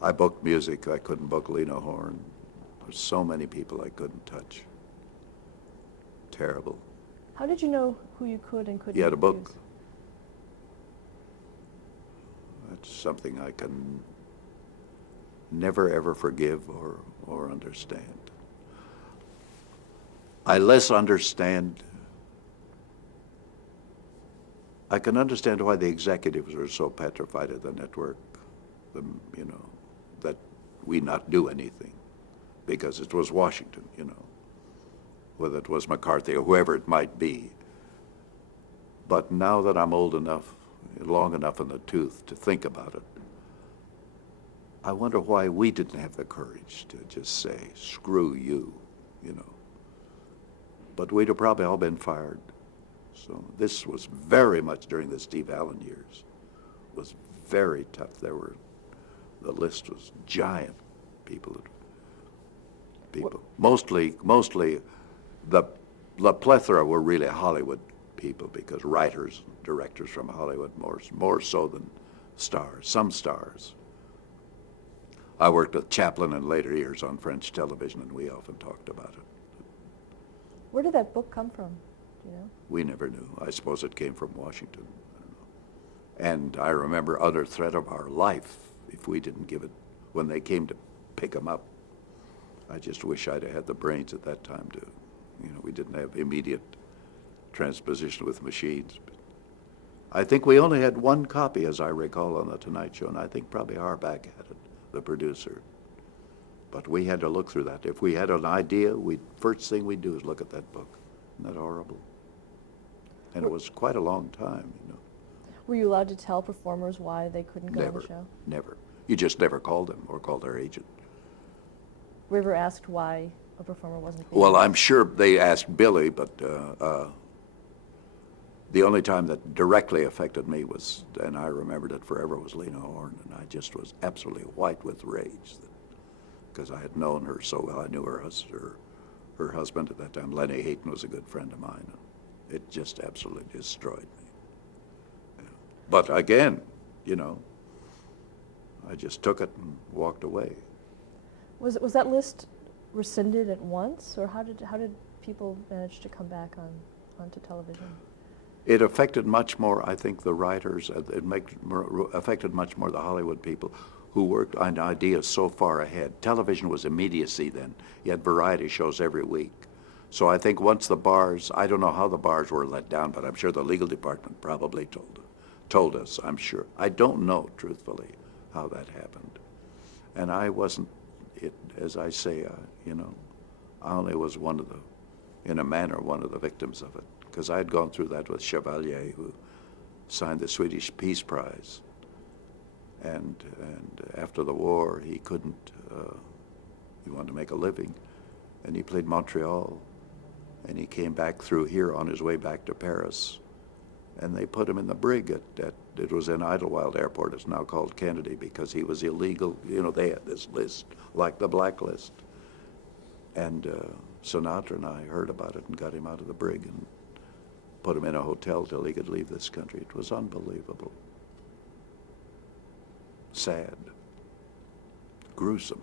I booked music. I couldn't book Lena Horne. There's so many people I couldn't touch. Terrible. How did you know who you could and couldn't You had a book. use? That's something I can never ever forgive or understand. I less understand. I can understand why the executives were so petrified at the network, that we not do anything, because it was Washington, whether it was McCarthy or whoever it might be. But now that I'm old enough, long enough in the tooth to think about it, I wonder why we didn't have the courage to just say, screw you, But we'd have probably all been fired. So this was very much during the Steve Allen years. It was very tough. The list was giant. People. Mostly the plethora were really Hollywood people, because writers, directors from Hollywood, more so than stars, some stars. I worked with Chaplin in later years on French television, and we often talked about it. Where did that book come from? Do you know? We never knew. I suppose it came from Washington. I don't know. And I remember Other Thread of Our Life, if we didn't give it, when they came to pick them up. I just wish I'd have had the brains at that time to, we didn't have immediate transposition with machines. But I think we only had one copy, as I recall, on the Tonight Show, and I think probably Harback had it, the producer. But we had to look through that. If we had an idea, first thing we'd do is look at that book. Isn't that horrible? And it was quite a long time, Were you allowed to tell performers why they couldn't go on Never, the show? never. You just never called them or called their agent. Were you ever asked why a performer wasn't being Well, used? I'm sure they asked Billy, but the only time that directly affected me was, and I remembered it forever, was Lena Horne, and I just was absolutely white with rage, because I had known her so well. I knew her husband at that time, Lenny Hayton, was a good friend of mine. It just absolutely destroyed me. Yeah. But again, I just took it and walked away. Was that list rescinded at once, or how did people manage to come back onto television? It affected much more, I think, the writers. Affected much more the Hollywood people who worked on ideas so far ahead. Television was immediacy then. You had variety shows every week. So I think once the bars, I don't know how the bars were let down, but I'm sure the legal department probably told us, I'm sure. I don't know, truthfully, how that happened. And I wasn't, as I say, I only was in a manner, one of the victims of it. Because I had gone through that with Chevalier, who signed the Swedish Peace Prize. And after the war, he couldn't, he wanted to make a living. And he played Montreal. And he came back through here on his way back to Paris. And they put him in the brig it was in Idlewild Airport. It's now called Kennedy, because he was illegal. They had this list, like the blacklist. And Sinatra and I heard about it and got him out of the brig and put him in a hotel till he could leave this country. It was unbelievable. Sad. Gruesome.